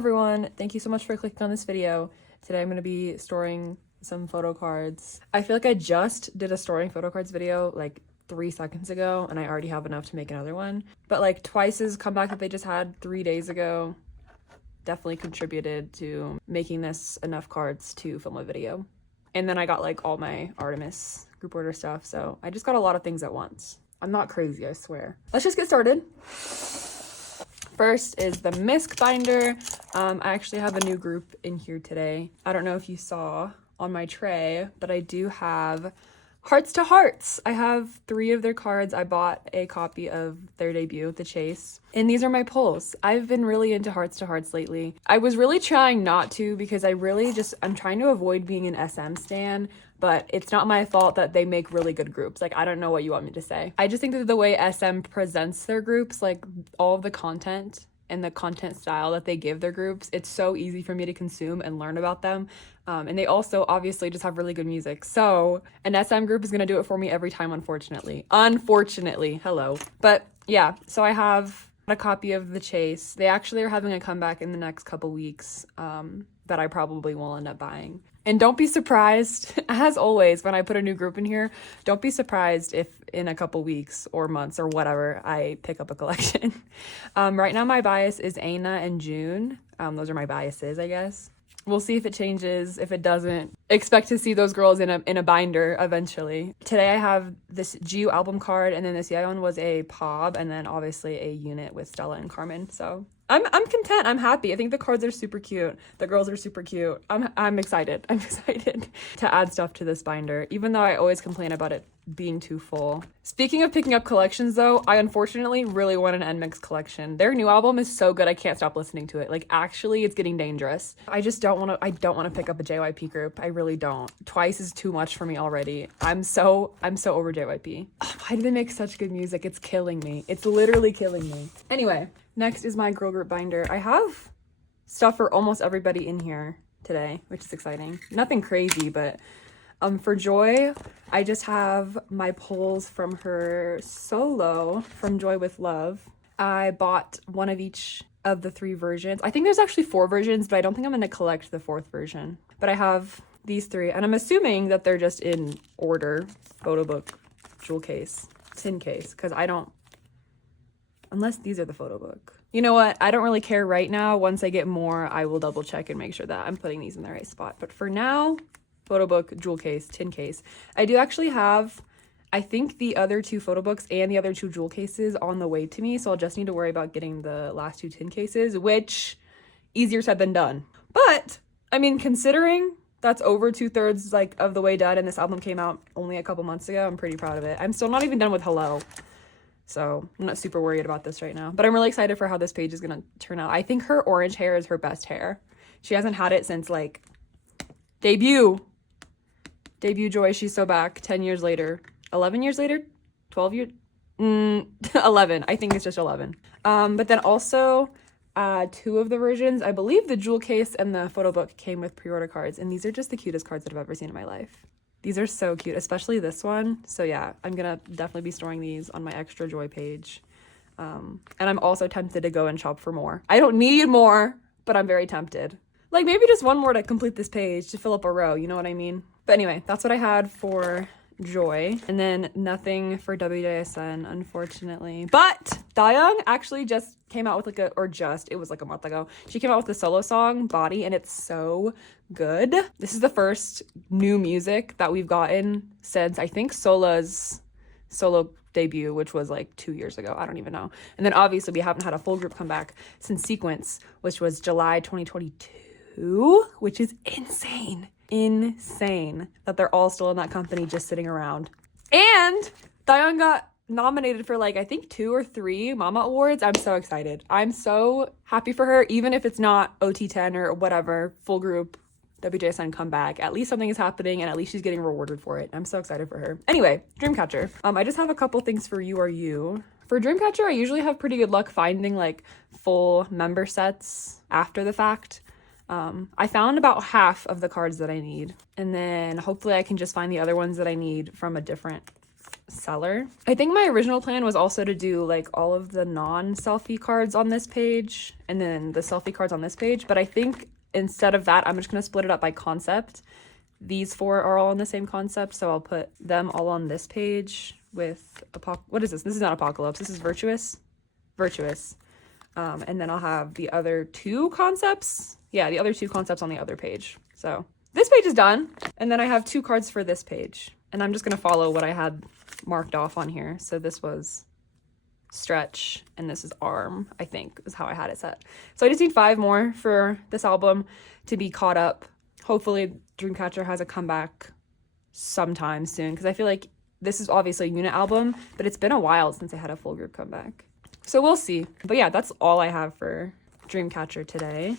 everyone, thank you so much for clicking on this video. Today I'm going to be storing some photo cards. I feel like I just did a storing photo cards video like 3 seconds ago and I already have enough to make another one. But like Twice's comeback that they just had 3 days ago definitely contributed to making this enough cards to film a video. And then I got like all my Artemis group order stuff, so I just got a lot of things at once. I'm not crazy, I swear. Let's just get started. First is the misc binder. I actually have a new group in here today. I don't know if you saw on my tray, but I do have Hearts to Hearts. I have 3 of their cards. I bought a copy of their debut, The Chase. And these are my pulls. I've been really into Hearts to Hearts lately. I was really trying not to because I'm trying to avoid being an SM stan, but it's not my fault that they make really good groups. Like, I don't know what you want me to say. I just think that the way SM presents their groups, like all of the content and the content style that they give their groups, it's so easy for me to consume and learn about them. And they also obviously just have really good music. So an SM group is gonna do it for me every time, unfortunately. Hello. But yeah, so I have a copy of The Chase. They actually are having a comeback in the next couple weeks that I probably will end up buying. And don't be surprised, as always, when I put a new group in here, don't be surprised if in a couple weeks or months or whatever, I pick up a collection. Right now my bias is Aina and June. Those are my biases, I guess. We'll see if it changes. If it doesn't, expect to see those girls in a binder eventually. Today I have this GU album card, and then this other one was a POB, and then obviously a unit with Stella and Carmen. So I'm content. I'm happy. I think the cards are super cute. The girls are super cute. I'm excited. I'm excited to add stuff to this binder, even though I always complain about it being too full. Speaking of picking up collections though, I unfortunately really want an NMIX collection. Their new album is so good I can't stop listening to it. Like, actually, it's getting dangerous. I don't want to pick up a JYP group. I really don't. Twice is too much for me already. I'm so over JYP. Oh, why do they make such good music? It's killing me. It's literally killing me. Anyway, next is my girl group binder. I have stuff for almost everybody in here today, which is exciting. Nothing crazy, but for Joy, I just have my pulls from her solo from Joy with Love. I bought one of each of the 3 versions. I think there's actually 4 versions, but I don't think I'm going to collect the 4th version. But I have these 3, and I'm assuming that they're just in order: photo book, jewel case, tin case, because I don't, unless these are the photo book. You know what? I don't really care right now. Once I get more, I will double check and make sure that I'm putting these in the right spot. But for now, photo book, jewel case, tin case. I do actually have, I think, the other 2 photo books and the other 2 jewel cases on the way to me, so I'll just need to worry about getting the last 2 tin cases, which, easier said than done. But I mean, considering that's over 2/3 like of the way done, and this album came out only a couple months ago, I'm pretty proud of it. I'm still not even done with Hello, so I'm not super worried about this right now, but I'm really excited for how this page is gonna turn out. I think her orange hair is her best hair. She hasn't had it since like debut Joy. She's so back 10 years later, 11 years later, 12 years, 11. I think it's just 11. But then also 2 of the versions, I believe the jewel case and the photo book, came with pre-order cards, and these are just the cutest cards that I've ever seen in my life. These are so cute, especially this one. So yeah, I'm gonna definitely be storing these on my extra Joy page. And I'm also tempted to go and shop for more. I don't need more, but I'm very tempted. Like, maybe just one more to complete this page, to fill up a row, you know what I mean? But anyway, that's what I had for Joy. And then nothing for WJSN, unfortunately. But Dayoung actually just came out with it was like a month ago. She came out with the solo song, Body, and it's so good. This is the first new music that we've gotten since, I think, Sola's solo debut, which was like 2 years ago. I don't even know. And then obviously we haven't had a full group comeback since Sequence, which was July 2022, which is insane that they're all still in that company just sitting around. And Dayoung got nominated for like, I think 2 or 3 Mama Awards. I'm so excited. I'm so happy for her, even if it's not OT10 or whatever, full group WJSN comeback. At least something is happening, and at least she's getting rewarded for it. I'm so excited for her. Anyway, Dreamcatcher. I just have a couple things for You Are You. For Dreamcatcher, I usually have pretty good luck finding like full member sets after the fact. I found about half of the cards that I need, and then hopefully I can just find the other ones that I need from a different seller. I think my original plan was also to do like all of the non-selfie cards on this page and then the selfie cards on this page, but I think instead of that, I'm just going to split it up by concept. These 4 are all on the same concept, so I'll put them all on this page with what is this? This is not apocalypse. This is virtuous. And then I'll have the other 2 concepts. Yeah, the other 2 concepts on the other page. So this page is done. And then I have 2 cards for this page. And I'm just going to follow what I had marked off on here. So this was stretch and this is arm, I think is how I had it set. So I just need 5 more for this album to be caught up. Hopefully Dreamcatcher has a comeback sometime soon, because I feel like this is obviously a unit album, but it's been a while since I had a full group comeback. So we'll see. But yeah, that's all I have for Dreamcatcher today.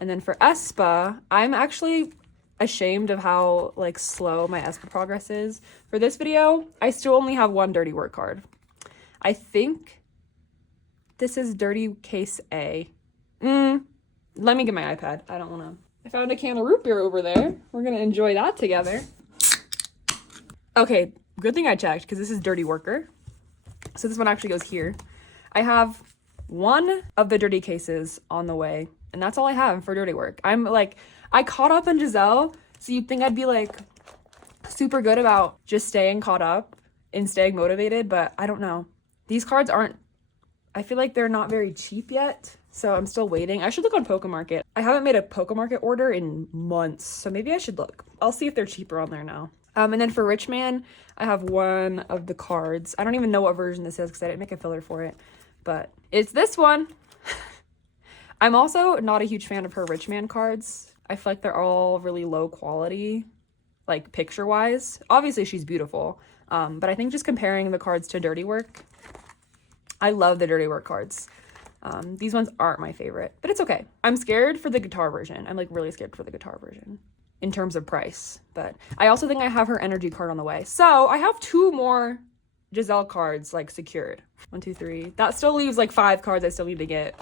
And then for aespa, I'm actually ashamed of how like slow my aespa progress is. For this video, I still only have 1 dirty work card. I think this is dirty case A. Let me get my iPad. I don't want to. I found a can of root beer over there. We're going to enjoy that together. Okay, good thing I checked, because this is dirty worker. So this one actually goes here. I have 1 of the dirty cases on the way, and that's all I have for dirty work. I'm like, I caught up in Giselle, so you'd think I'd be like super good about just staying caught up and staying motivated, but I don't know. These cards aren't, I feel like they're not very cheap yet, so I'm still waiting. I should look on PokeMarket. I haven't made a PokeMarket order in months, so maybe I should look. I'll see if they're cheaper on there now. And then for Rich Man, I have 1 of the cards. I don't even know what version this is because I didn't make a filler for it, but it's this one. I'm also not a huge fan of her Rich Man cards. I feel like they're all really low quality, like picture-wise. Obviously, she's beautiful, but I think just comparing the cards to Dirty Work, I love the Dirty Work cards. These ones aren't my favorite, but it's okay. I'm scared for the guitar version. I'm like really scared for the guitar version in terms of price, but I also think I have her energy card on the way. So I have 2 more Giselle cards like secured. 1, 2, 3. That still leaves like 5 cards I still need to get.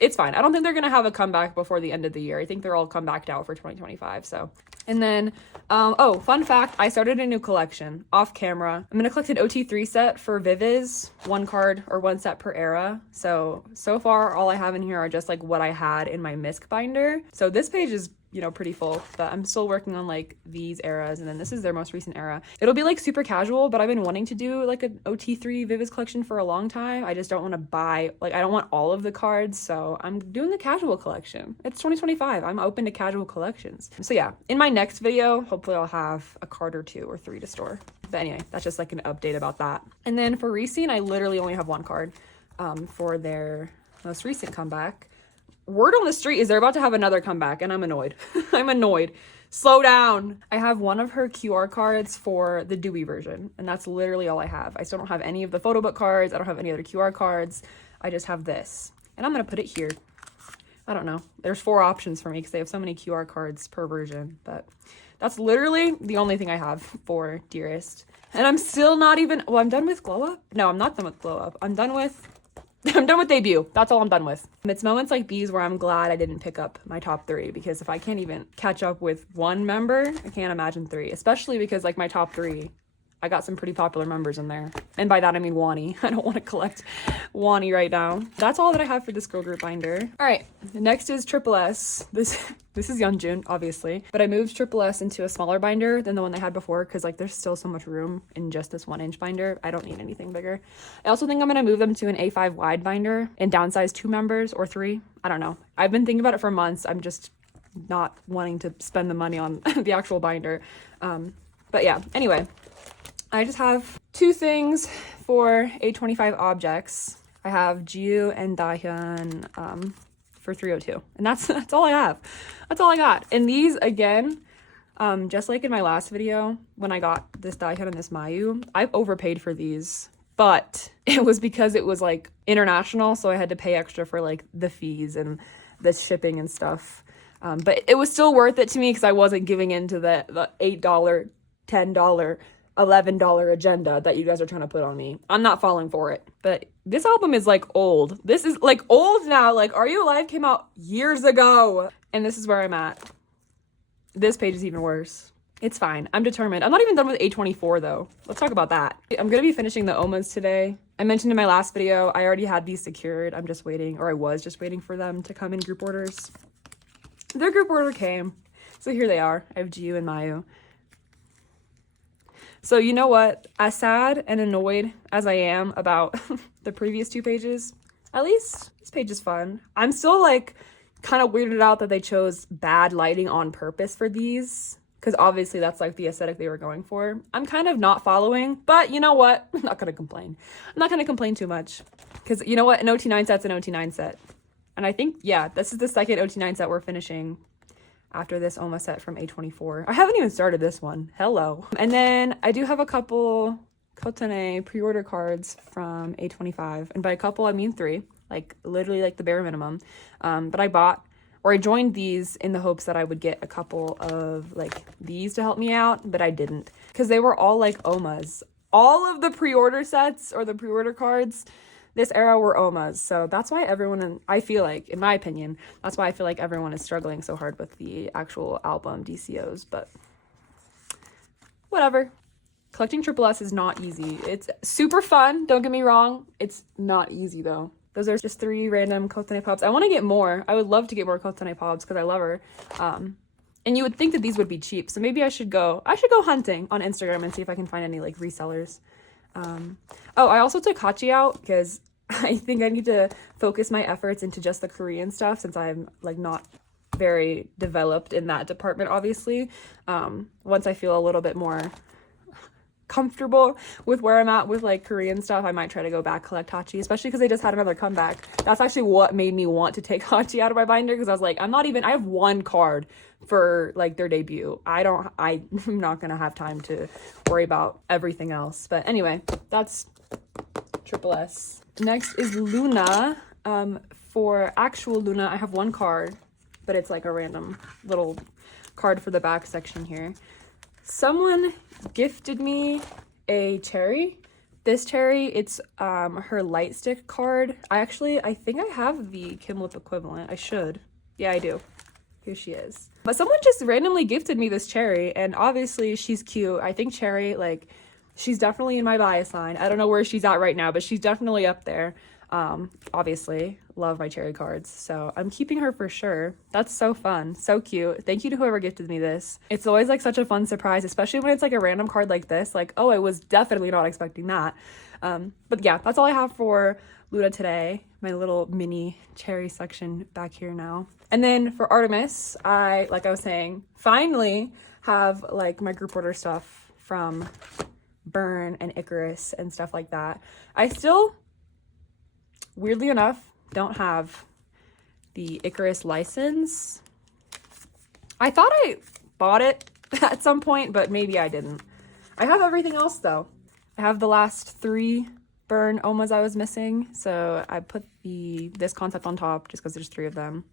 It's fine. I don't think they're going to have a comeback before the end of the year. I think they're all comebacked out for 2025. So, and then, oh, fun fact, I started a new collection off camera. I'm going to collect an OT3 set for Viviz, 1 card or 1 set per era. So far, all I have in here are just like what I had in my misc binder. So this page is, you know, pretty full, but I'm still working on like these eras, and then this is their most recent era. It'll be like super casual, but I've been wanting to do like an OT3 Viviz collection for a long time. I just don't want to buy, like, I don't want all of the cards, so I'm doing the casual collection. It's 2025. I'm open to casual collections. So yeah, in my next video, hopefully I'll have a card or 2 or 3 to store. But anyway, that's just like an update about that. And then for rescene, I literally only have 1 card for their most recent comeback. Word on the street is they're about to have another comeback, and I'm annoyed. I'm annoyed. Slow down. I have 1 of her QR cards for the Dewey version, and that's literally all I have. I still don't have any of the photo book cards. I don't have any other QR cards. I just have this, and I'm going to put it here. I don't know. There's 4 options for me because they have so many QR cards per version, but that's literally the only thing I have for Dearest. And I'm still not even, well, I'm done with Glow Up? No, I'm not done with Glow Up. I'm done with debut. That's all I'm done with. It's moments like these where I'm glad I didn't pick up my top 3, because if I can't even catch up with 1 member, I can't imagine 3, especially because like my top 3, I got some pretty popular members in there. And by that, I mean Wani. I don't want to collect Wani right now. That's all that I have for this girl group binder. All right, next is Triple S. This is Yeonjun, obviously, but I moved Triple S into a smaller binder than the one they had before because like there's still so much room in just this 1-inch binder. I don't need anything bigger. I also think I'm going to move them to an A5 wide binder and downsize 2 members or 3. I don't know. I've been thinking about it for months. I'm just not wanting to spend the money on the actual binder. But yeah, anyway. I just have 2 things for A25 objects. I have Jiu and Dahyun for 302. And that's all I have. That's all I got. And these, again, just like in my last video, when I got this Dahyun and this Mayu, I've overpaid for these. But it was because it was like international, so I had to pay extra for like the fees and the shipping and stuff. But it was still worth it to me because I wasn't giving in to the $8, $10, $11 agenda that you guys are trying to put on me. I'm not falling for it. But this album is like old. This is like old now. Like Are You Alive came out years ago. And this is where I'm at. This page is even worse. It's fine. I'm determined. I'm not even done with A24 though. Let's talk about that. I'm gonna be finishing the Omas today. I mentioned in my last video, I already had these secured. I'm just waiting, or I was just waiting for them to come in group orders. Their group order came. So here they are. I have Jiu and Mayu. So you know what? As sad and annoyed as I am about the previous 2 pages, at least this page is fun. I'm still like kind of weirded out that they chose bad lighting on purpose for these, because obviously that's like the aesthetic they were going for. I'm kind of not following, but you know what? I'm not gonna complain. I'm not gonna complain too much, because you know what? An OT9 set's an OT9 set. And I think, yeah, this is the second OT9 set we're finishing after this Oma set from A24. I haven't even started this one. Hello. And then I do have a couple Kotane pre-order cards from A25. And by a couple, I mean 3. Like literally like the bare minimum. But I joined these in the hopes that I would get a couple of like these to help me out, but I didn't, because they were all like Omas. All of the pre-order sets or the pre-order cards this era were Omas. So that's why everyone, I feel like, in my opinion, that's why I feel like everyone is struggling so hard with the actual album DCOs, but whatever. Collecting Triple S is not easy. It's super fun, don't get me wrong. It's not easy though. Those are just 3 random Kotane Pops. I want to get more. I would love to get more Kotane Pops because I love her. And you would think that these would be cheap. So maybe I should go hunting on Instagram and see if I can find any like resellers. Oh, I also took Hachi out because I think I need to focus my efforts into just the Korean stuff, since I'm like not very developed in that department, obviously. Once I feel a little bit more comfortable with where I'm at with like Korean stuff, I might try to go back collect Hachi, especially because they just had another comeback. That's actually what made me want to take Hachi out of my binder, because I was like, I have 1 card for like their debut. I'm not gonna have time to worry about everything else. But anyway, that's Triple S. Next is Loona. For actual Loona, I have 1 card, but it's like a random little card for the back section here. Someone gifted me a cherry. This cherry, it's her light stick card. I think I have the Kim Lip equivalent. I should. Yeah, I do. Here she is. But someone just randomly gifted me this cherry, and obviously she's cute. I think cherry, like, she's definitely in my bias line. I don't know where she's at right now, but she's definitely up there. Obviously, love my cherry cards, so I'm keeping her for sure. That's so fun, so cute. Thank you to whoever gifted me this. It's always like such a fun surprise, especially when it's like a random card like this. Like, oh, I was definitely not expecting that. But yeah, that's all I have for Loona today. My little mini cherry section back here now. And then for Artemis, like I was saying, finally have like my group order stuff from Burn and Icarus and stuff like that. I still, weirdly enough, don't have the Icarus license. I thought I bought it at some point, but maybe I didn't. I have everything else though. I have the last 3 Burn Omas I was missing, so I put this concept on top just because there's 3 of them.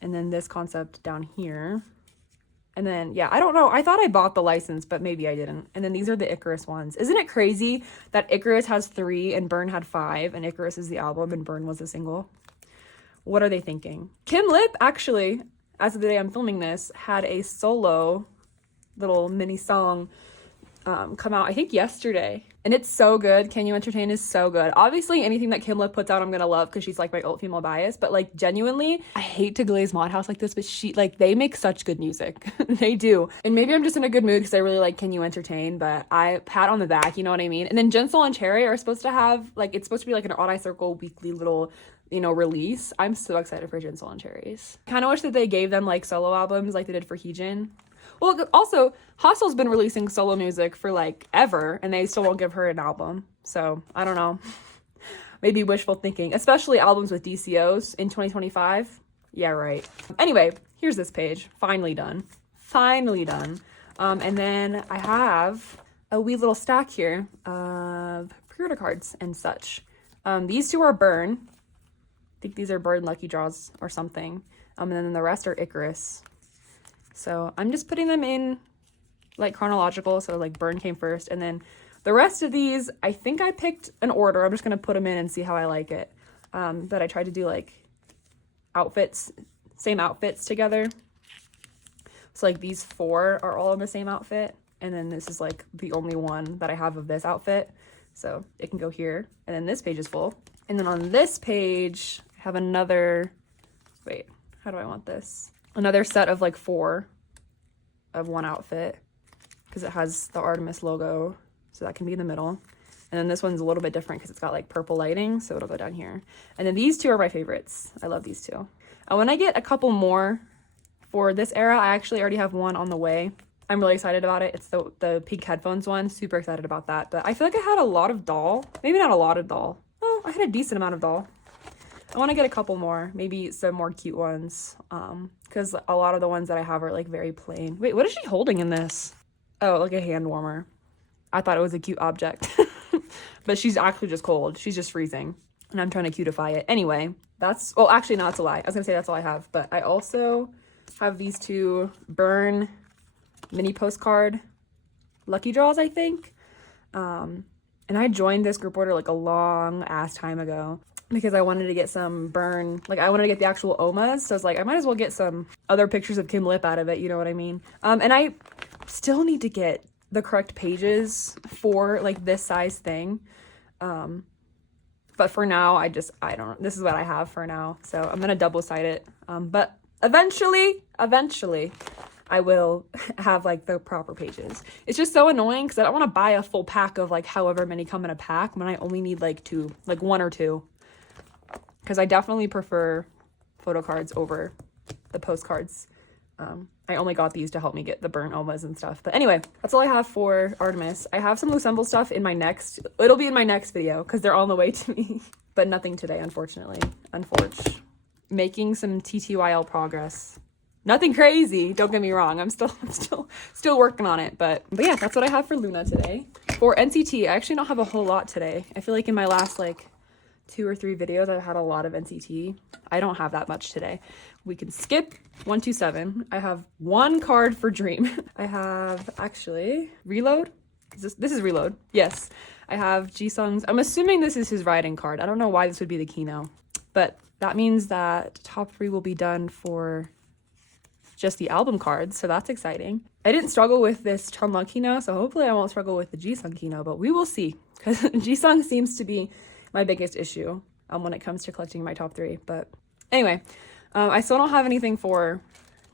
And then this concept down here. And then, yeah, I don't know. I thought I bought the license, but maybe I didn't. And then these are the Icarus ones. Isn't it crazy that Icarus has 3 and Burn had 5, and Icarus is the album and Burn was a single? What are they thinking? Kim Lip, actually, as of the day I'm filming this, had a solo little mini song come out, I think yesterday. And it's so good. Can You Entertain is so good. Obviously, anything that Kim Lip puts out, I'm gonna love because she's like my ult female bias. But like genuinely, I hate to glaze Mod House like this, but they make such good music. They do. And maybe I'm just in a good mood because I really like Can You Entertain, but I pat on the back, you know what I mean? And then Jensol and Cherry are supposed to have, like, it's supposed to be like an Odd Eye Circle weekly little, you know, release. I'm so excited for Jensol and Cherries. Kind of wish that they gave them like solo albums like they did for Heejin. Well, also, Hostle's been releasing solo music for, like, ever, and they still won't give her an album. So, I don't know. Maybe wishful thinking, especially albums with DCOs in 2025. Yeah, right. Anyway, here's this page. Finally done. Finally done. And then I have a wee little stack here of pre-order cards and such. These 2 are Burn. I think these are Burn Lucky Draws or something. And then the rest are Icarus. So I'm just putting them in like chronological. So like Burn came first, and then the rest of these, I think I picked an order. I'm just going to put them in and see how I like it. But I tried to do like outfits, same outfits together So like these 4 are all in the same outfit. And then this is like the only one that I have of this outfit. So it can go here. And then this page is full. And then on this page, I have another, wait, how do I want this? Another set of like 4 of one outfit because it has the Artemis logo. So that can be in the middle. And then this one's a little bit different because it's got like purple lighting. So it'll go down here. And then these 2 are my favorites. I love these 2. And when I get a couple more for this era, I actually already have one on the way. I'm really excited about it. It's the pink headphones one. Super excited about that. But I feel like I had a lot of doll. Maybe not a lot of doll. Oh, I had a decent amount of doll. I want to get a couple more. Maybe some more cute ones. Because a lot of the ones that I have are like very plain. Wait, what is she holding in this? Oh, like a hand warmer. I thought it was a cute object. But she's actually just cold. She's just freezing. And I'm trying to cutify it. Anyway, that's... Well, actually, no, that's a lie. I was going to say that's all I have. But I also have these 2 burn mini postcard lucky draws, I think. And I joined this group order like a long ass time ago because I wanted to get some burn, like I wanted to get the actual omas. So I was like, I might as well get some other pictures of Kim Lip out of it, you know what I mean? And I still need to get the correct pages for like this size thing. But for now, I don't, this is what I have for now. So I'm going to double side it. But eventually, I will have like the proper pages. It's just so annoying because I don't want to buy a full pack of like however many come in a pack when I only need like 2, like 1 or 2. Because I definitely prefer photo cards over the postcards. I only got these to help me get the burnt omas and stuff. But anyway, that's all I have for Artemis. I have some Lucemble stuff in my next, it'll be in my next video because they're on the way to me. But nothing today, unfortunately. Making some TTYL progress. Nothing crazy, don't get me wrong. I'm still working on it. But yeah, that's what I have for Luna today. For NCT, I actually don't have a whole lot today. I feel like in my last like 2 or 3 videos, I've had a lot of NCT. I don't have that much today. We can skip 127. I have 1 card for Dream. I have actually Reload. This is Reload. Yes. I have Jisung's. I'm assuming this is his riding card. I don't know why this would be the Kino, but that means that top 3 will be done for just the album cards, so that's exciting. I didn't struggle with this Chunla Kino, so hopefully I won't struggle with the Jisung Kino, but we will see, because Jisung seems to be my biggest issue when it comes to collecting my top 3. But anyway, I still don't have anything for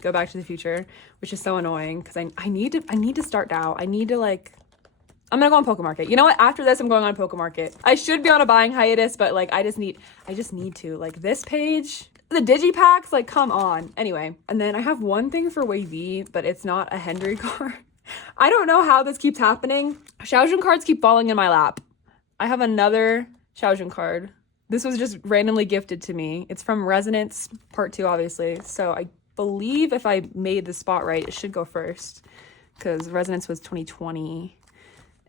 Go Back to the Future, which is so annoying because I need to start now. I need to like, I'm gonna go on Pokemarket. You know what? After this, I'm going on Pokemarket. I should be on a buying hiatus, but like I just need to. Like this page, the digipacks, like come on. Anyway, and then I have one thing for Wavy, but it's not a Henry card. I don't know how this keeps happening. Xiaojun cards keep falling in my lap. I have another Xiaojun card. This was just randomly gifted to me. It's from Resonance Part 2, obviously. So I believe if I made the spot right, it should go first because Resonance was 2020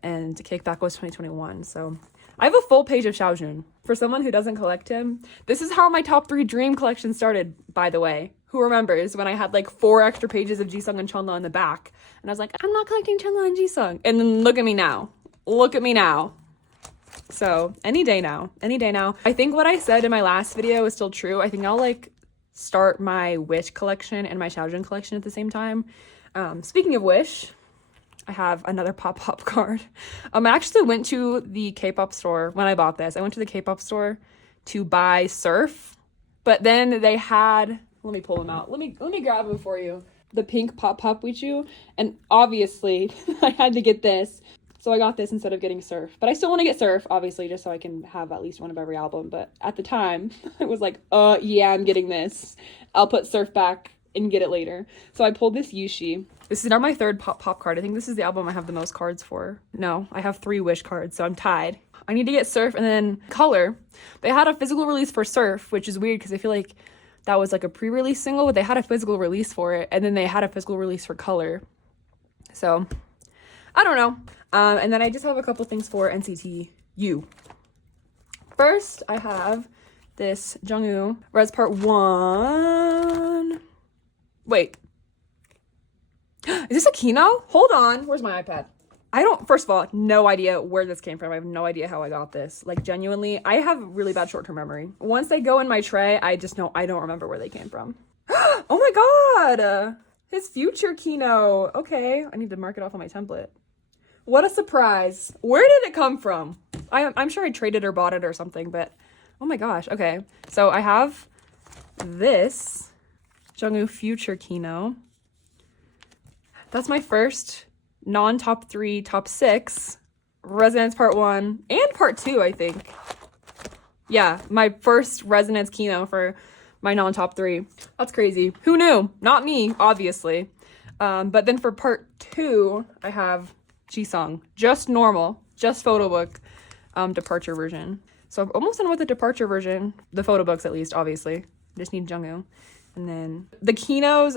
and Kickback was 2021. So I have a full page of Xiaojun. For someone who doesn't collect him, this is how my top 3 Dream collection started, by the way. Who remembers when I had like 4 extra pages of Jisung and Chunla in the back? And I was like, I'm not collecting Chunla and Jisung. And then look at me now. Look at me now. So any day now. I think what I said in my last video is still true. I think I'll like start my Wish collection and my Xiaojun collection at the same time. Speaking of Wish, I have another pop-up card. I actually went to the K-pop store when I bought this. I went to the K-pop store to buy Surf, but then they had, let me pull them out. Let me grab them for you. The pink pop Wichu, and obviously I had to get this. So I got this instead of getting Surf. But I still want to get Surf, obviously, just so I can have at least one of every album. But at the time, I was like, yeah, I'm getting this. I'll put Surf back and get it later. So I pulled this Yushi. This is now my 3rd pop card. I think this is the album I have the most cards for. No, I have 3 Wish cards, so I'm tied. I need to get Surf and then Color. They had a physical release for Surf, which is weird because I feel like that was like a pre-release single, but they had a physical release for it. And then they had a physical release for Color. So I don't know. And then I just have a couple things for NCT U. First, I have this Jungwoo Res Part 1. Wait. Is this a Kino? Hold on. Where's my iPad? First of all, no idea where this came from. I have no idea how I got this. Like, genuinely, I have really bad short-term memory. Once they go in my tray, I just know I don't remember where they came from. Oh my god! His future Kino. Okay, I need to mark it off on my template. What a surprise. Where did it come from? I'm sure I traded or bought it or something, but oh my gosh. Okay, so I have this Jungwoo future Kino. That's my first non-top 3, top 6 Resonance Part 1 and Part 2, I think. Yeah, my first Resonance Kino for my non-top 3. That's crazy. Who knew? Not me, obviously. But then for Part 2, I have Jisung. Just normal, just photo book departure version. So I'm almost done with the departure version. The photo books, at least, obviously. Just need Jungwoo. And then the Kinos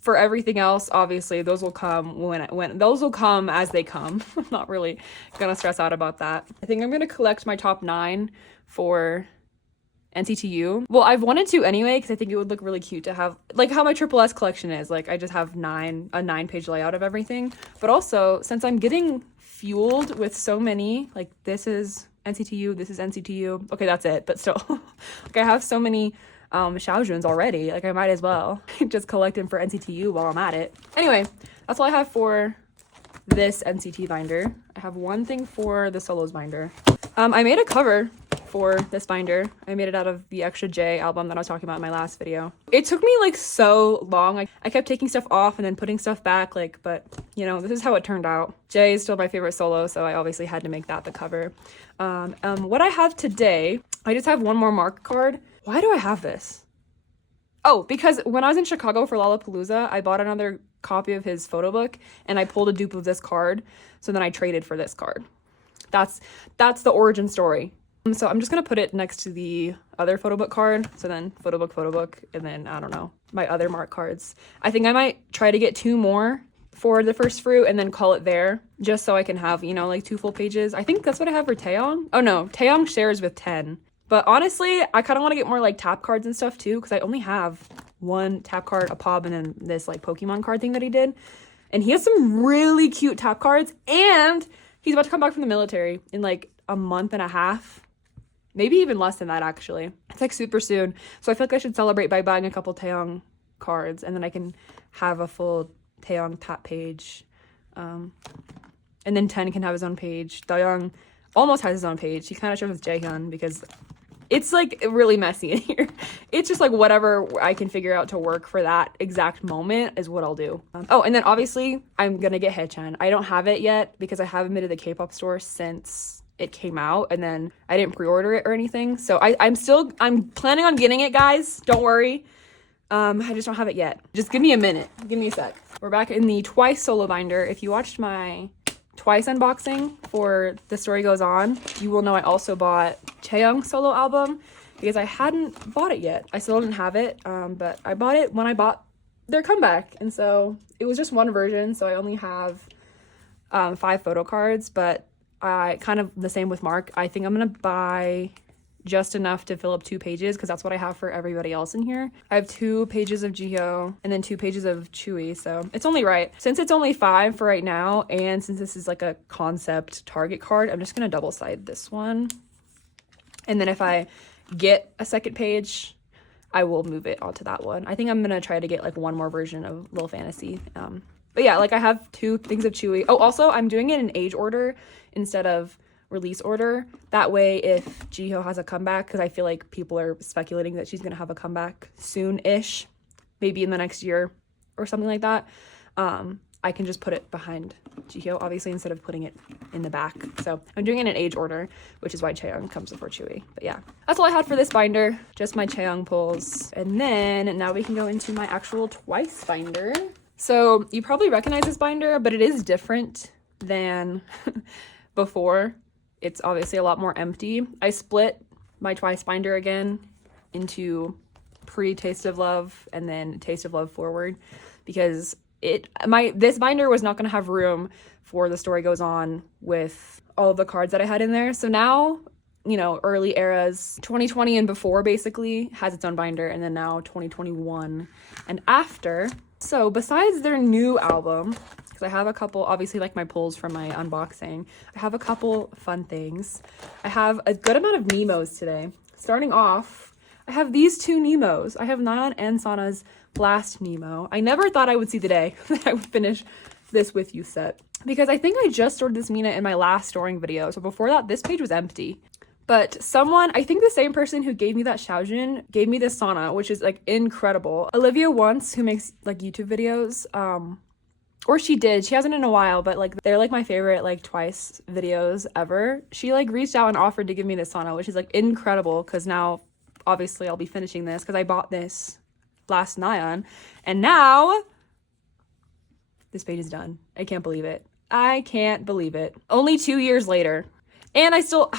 for everything else, obviously, those will come when those will come as they come. I'm not really gonna stress out about that. I think I'm gonna collect my top 9 for NCTU. Well, I've wanted to anyway because I think it would look really cute to have, like how my Triple S collection is. Like I just have a 9-page layout of everything. But also, since I'm getting fueled with so many, like this is NCTU, this is NCTU. Okay, that's it. But still, like I have so many Xiaojuns already. Like I might as well just collect them for NCTU while I'm at it. Anyway, that's all I have for this NCT binder. I have one thing for the solos binder. I made a cover for this binder. I made it out of the Extra J album that I was talking about in my last video. It took me like so long. I kept taking stuff off and then putting stuff back, like, but you know, this is how it turned out. J is still my favorite solo, so I obviously had to make that the cover. What I have today, I just have one more mark card. Why do I have this? Oh, because when I was in Chicago for Lollapalooza, I bought another copy of his photo book and I pulled a dupe of this card. So then I traded for this card. That's the origin story. So I'm just gonna put it next to the other photo book card. So then photo book, and then I don't know, my other mark cards. I think I might try to get 2 more for the first fruit and then call it there, just so I can have, you know, like 2 full pages. I think that's what I have for Taeyong. Oh no, Taeyong shares with 10. But honestly, I kind of want to get more like tap cards and stuff too, because I only have 1 tap card, a Pob, and then this like Pokemon card thing that he did. And he has some really cute tap cards, and he's about to come back from the military in like a month and a half. Maybe even less than that, actually. It's like super soon. So I feel like I should celebrate by buying a couple Taeyong cards, and then I can have a full Taeyong tap page. And then 10 can have his own page. Dayoung almost has his own page. He kind of shares with Jaehyun because it's like really messy in here. It's just like whatever I can figure out to work for that exact moment is what I'll do. Oh, and then obviously I'm gonna get Haechan. I don't have it yet because I haven't been to the K-pop store since it came out, and then I didn't pre-order it or anything. So I'm planning on getting it, guys. Don't worry. I just don't have it yet. Just give me a minute. Give me a sec. We're back in the Twice solo binder. If you watched my Twice unboxing for The Story Goes On, you will know I also bought Chaeyoung solo album because I hadn't bought it yet. I still didn't have it, but I bought it when I bought their comeback, and so it was just one version, so I only have 5 photo cards, but I kind of the same with Mark. I think I'm gonna buy just enough to fill up 2 pages because that's what I have for everybody else in here. I have 2 pages of Jihyo and then 2 pages of Chewy, so it's only right. Since it's only 5 for right now, and since this is like a concept target card, I'm just gonna double side this one. And then if I get a second page, I will move it onto that one. I think I'm gonna try to get like one more version of Little Fantasy. But yeah, like I have 2 things of Chewy. Oh, also I'm doing it in age order instead of release order. That way, if Jihyo has a comeback, because I feel like people are speculating that she's gonna have a comeback soon-ish, maybe in the next year or something like that, I can just put it behind Jihyo, obviously, instead of putting it in the back. So I'm doing it in age order, which is why Chaeyoung comes before Chewy. But yeah, that's all I had for this binder, just my Chaeyoung pulls. And then now we can go into my actual Twice binder. So you probably recognize this binder, but it is different than before. It's obviously a lot more empty. I split my Twice binder again into pre-Taste of Love and then Taste of Love forward because this binder was not going to have room for The Story Goes On with all of the cards that I had in there. So now, you know, early eras, 2020 and before basically has its own binder, and then now 2021 and after. So besides their new album, because I have a couple, obviously like my pulls from my unboxing, I have a couple fun things. I have a good amount of Nemos today. Starting off, I have these 2 Nemos. I have Nayeon and Sana's last Nemo. I never thought I would see the day that I would finish this with youth set, because I think I just stored this Mina in my last storing video. So before that, this page was empty. But someone, I think the same person who gave me that Xiaojun gave me this Sana, which is like incredible. Olivia Once, who makes like YouTube videos, or she did, she hasn't in a while, but like they're like my favorite like Twice videos ever. She like reached out and offered to give me this Sana, which is like incredible, because now obviously I'll be finishing this because I bought this last Nyan, and now this page is done. I can't believe it. I can't believe it. Only 2 years later. And I still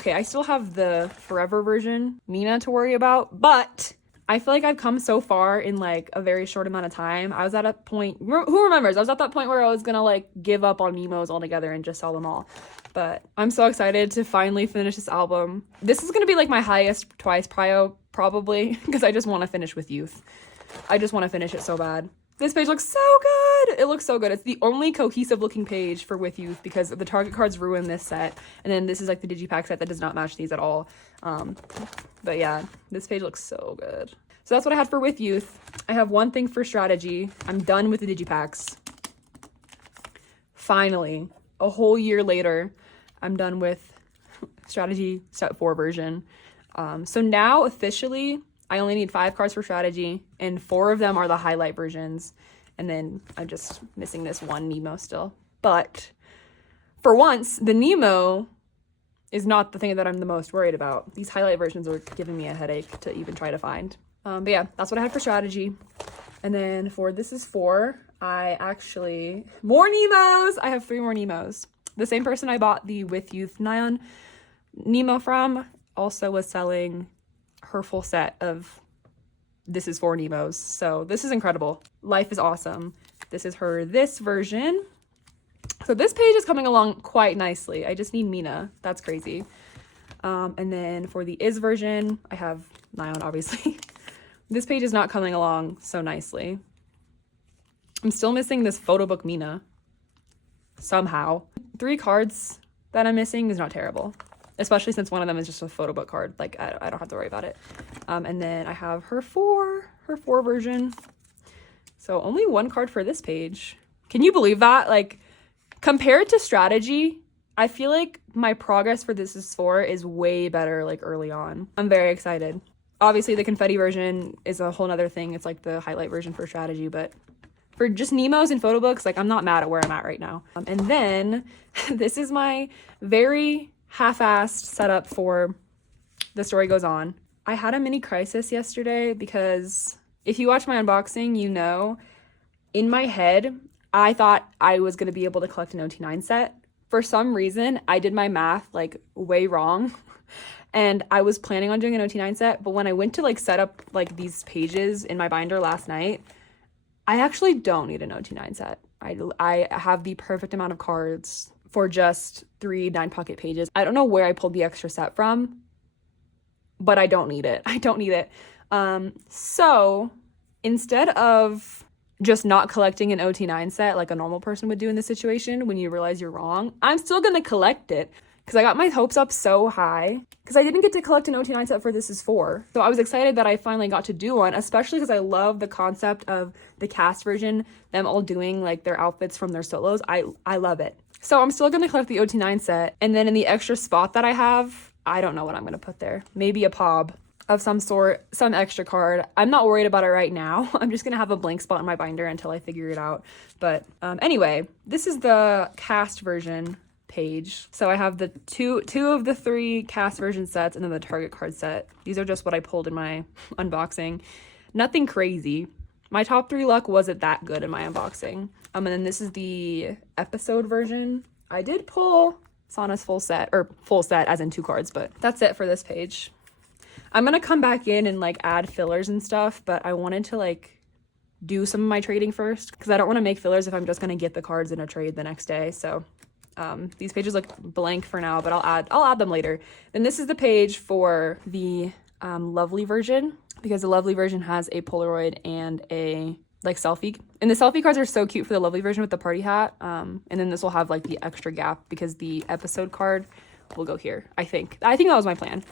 have the forever version Mina to worry about, but I feel like I've come so far in like a very short amount of time. I was at a point, who remembers? I was at that point where I was gonna like give up on Nemos altogether and just sell them all. But I'm so excited to finally finish this album. This is gonna be like my highest Twice prio, probably, because I just want to finish with youth. I just want to finish it so bad. This page looks so good. It looks so good. It's the only cohesive looking page for With Youth, because the Target cards ruin this set. And then this is like the digipack set that does not match these at all. But yeah, this page looks so good. So that's what I had for With Youth. I have one thing for strategy. I'm done with the digipacks. Finally, a whole year later, I'm done with strategy set 4 version. So now officially, I only need 5 cards for strategy, and 4 of them are the highlight versions. And then I'm just missing this one Nemo still. But for once, the Nemo is not the thing that I'm the most worried about. These highlight versions are giving me a headache to even try to find. But yeah, that's what I had for strategy. And then for This Is 4, more Nemos! I have 3 more Nemos. The same person I bought the With Youth Nyan Nemo from also was selling her full set of This Is 4 Nemos. So this is incredible. Life is awesome. This is this version. So this page is coming along quite nicely. I just need Mina. That's crazy. And then for the Is version, I have Nyan, obviously. This page is not coming along so nicely. I'm still missing this photo book Mina. Somehow. 3 cards that I'm missing is not terrible. Especially since one of them is just a photo book card. Like, I don't have to worry about it. And then I have her 4 version. So only 1 card for this page. Can you believe that? Like, compared to strategy, I feel like my progress for This Is 4 is way better, like, early on. I'm very excited. Obviously, the confetti version is a whole nother thing. It's like the highlight version for strategy, but for just Nemos and photo books, like, I'm not mad at where I'm at right now. And then this is my very half-assed setup for The Story Goes On. I had a mini crisis yesterday because if you watch my unboxing, you know, in my head, I thought I was going to be able to collect an OT9 set. For some reason, I did my math like way wrong. And I was planning on doing an OT9 set, but when I went to like set up like these pages in my binder last night, I actually don't need an OT9 set. I have the perfect amount of cards for just 3 9-pocket pages. I don't know where I pulled the extra set from, but I don't need it. I don't need it. So instead of just not collecting an OT9 set like a normal person would do in this situation when you realize you're wrong, I'm still gonna collect it because I got my hopes up so high because I didn't get to collect an OT9 set for This Is 4. So I was excited that I finally got to do one, especially because I love the concept of the cast version, them all doing like their outfits from their solos. I love it. So I'm still gonna collect the OT9 set, and then in the extra spot that I have, I don't know what I'm gonna put there. Maybe a POB of some sort, some extra card. I'm not worried about it right now. I'm just gonna have a blank spot in my binder until I figure it out. But anyway, this is the cast version page. So I have the two of the 3 cast version sets and then the Target card set. These are just what I pulled in my unboxing. Nothing crazy. My top 3 luck wasn't that good in my unboxing. And then this is the episode version. I did pull Sana's full set as in 2 cards, but that's it for this page. I'm gonna come back in and like add fillers and stuff, but I wanted to like do some of my trading first because I don't want to make fillers if I'm just gonna get the cards in a trade the next day. So these pages look blank for now, but I'll add them later. Then this is the page for the lovely version, because the lovely version has a Polaroid and a like selfie, and the selfie cards are so cute for the lovely version with the party hat. And then this will have like the extra gap because the episode card will go here. I think that was my plan.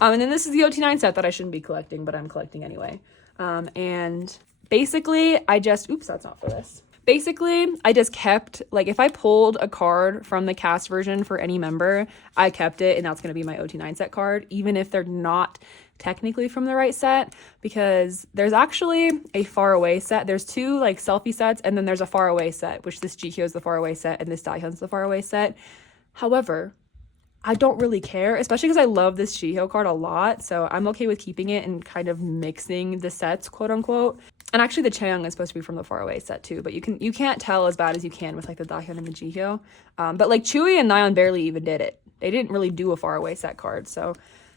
And then this is the OT9 set that I shouldn't be collecting, but I'm collecting anyway. And basically I just, oops, that's not for this. Basically, I just kept, like, if I pulled a card from the cast version for any member, I kept it, and that's going to be my OT9 set card, even if they're not technically from the right set, because there's actually a far away set. There's two, like, selfie sets, and then there's a far away set, which this Jihyo is the far away set, and this Daehyun's the far away set. However, I don't really care, especially because I love this Jihyo card a lot, so I'm okay with keeping it and kind of mixing the sets, quote unquote. And actually the Chaeyoung is supposed to be from the faraway set too, but you can't tell as bad as you can with like the Daehyun and the Jihyo. But like Chewy and Nayeon barely even did it. They didn't really do a faraway set card, so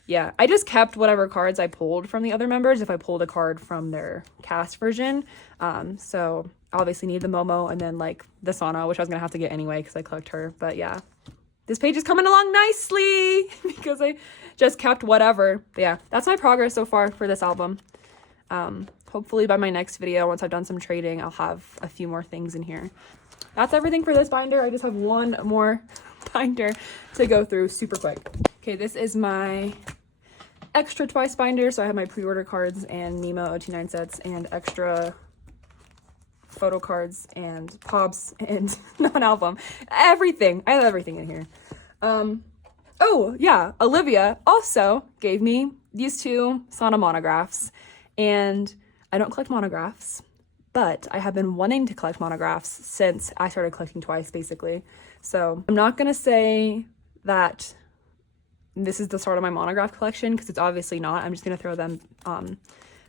yeah. I just kept whatever cards I pulled from the other members if I pulled a card from their cast version. So obviously need the Momo and then like the Sana, which I was gonna have to get anyway because I collect her, but yeah. This page is coming along nicely because I just kept whatever. But yeah, that's my progress so far for this album. Hopefully by my next video, once I've done some trading, I'll have a few more things in here. That's everything for this binder. I just have one more binder to go through super quick. Okay, this is my extra twice binder. So I have my pre-order cards and Nemo OT9 sets and extra photo cards and pops and non-album. Everything. I have everything in here. Oh, yeah. Olivia also gave me these two Sana monographs. And I don't collect monographs, but I have been wanting to collect monographs since I started collecting twice, basically. So I'm not going to say that this is the start of my monograph collection because it's obviously not. I'm just going to throw them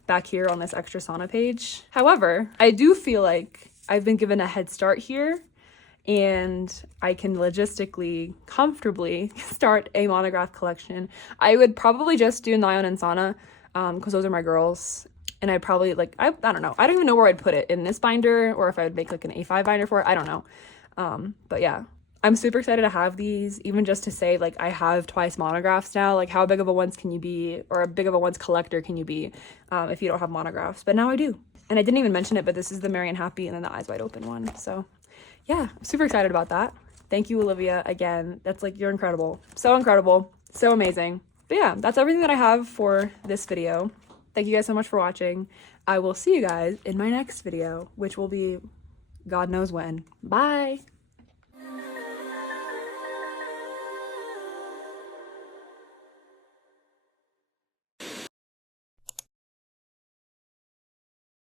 back here on this extra Sana page. However, I do feel like I've been given a head start here and I can logistically, comfortably start a monograph collection. I would probably just do Nayeon and Sana because those are my girls. And I'd probably, like, I don't know. I don't even know where I'd put it, in this binder or if I would make, like, an A5 binder for it. I don't know. But, yeah. I'm super excited to have these, even just to say, like, I have twice monographs now. Like, how big of a ones can you be, or a big of a ones collector can you be if you don't have monographs? But now I do. And I didn't even mention it, but this is the Marian Happy and then the Eyes Wide Open one. So, yeah, I'm super excited about that. Thank you, Olivia, again. That's, like, you're incredible. So incredible. So amazing. But, yeah, that's everything that I have for this video. Thank you guys so much for watching. I will see you guys in my next video, which will be God knows when. Bye!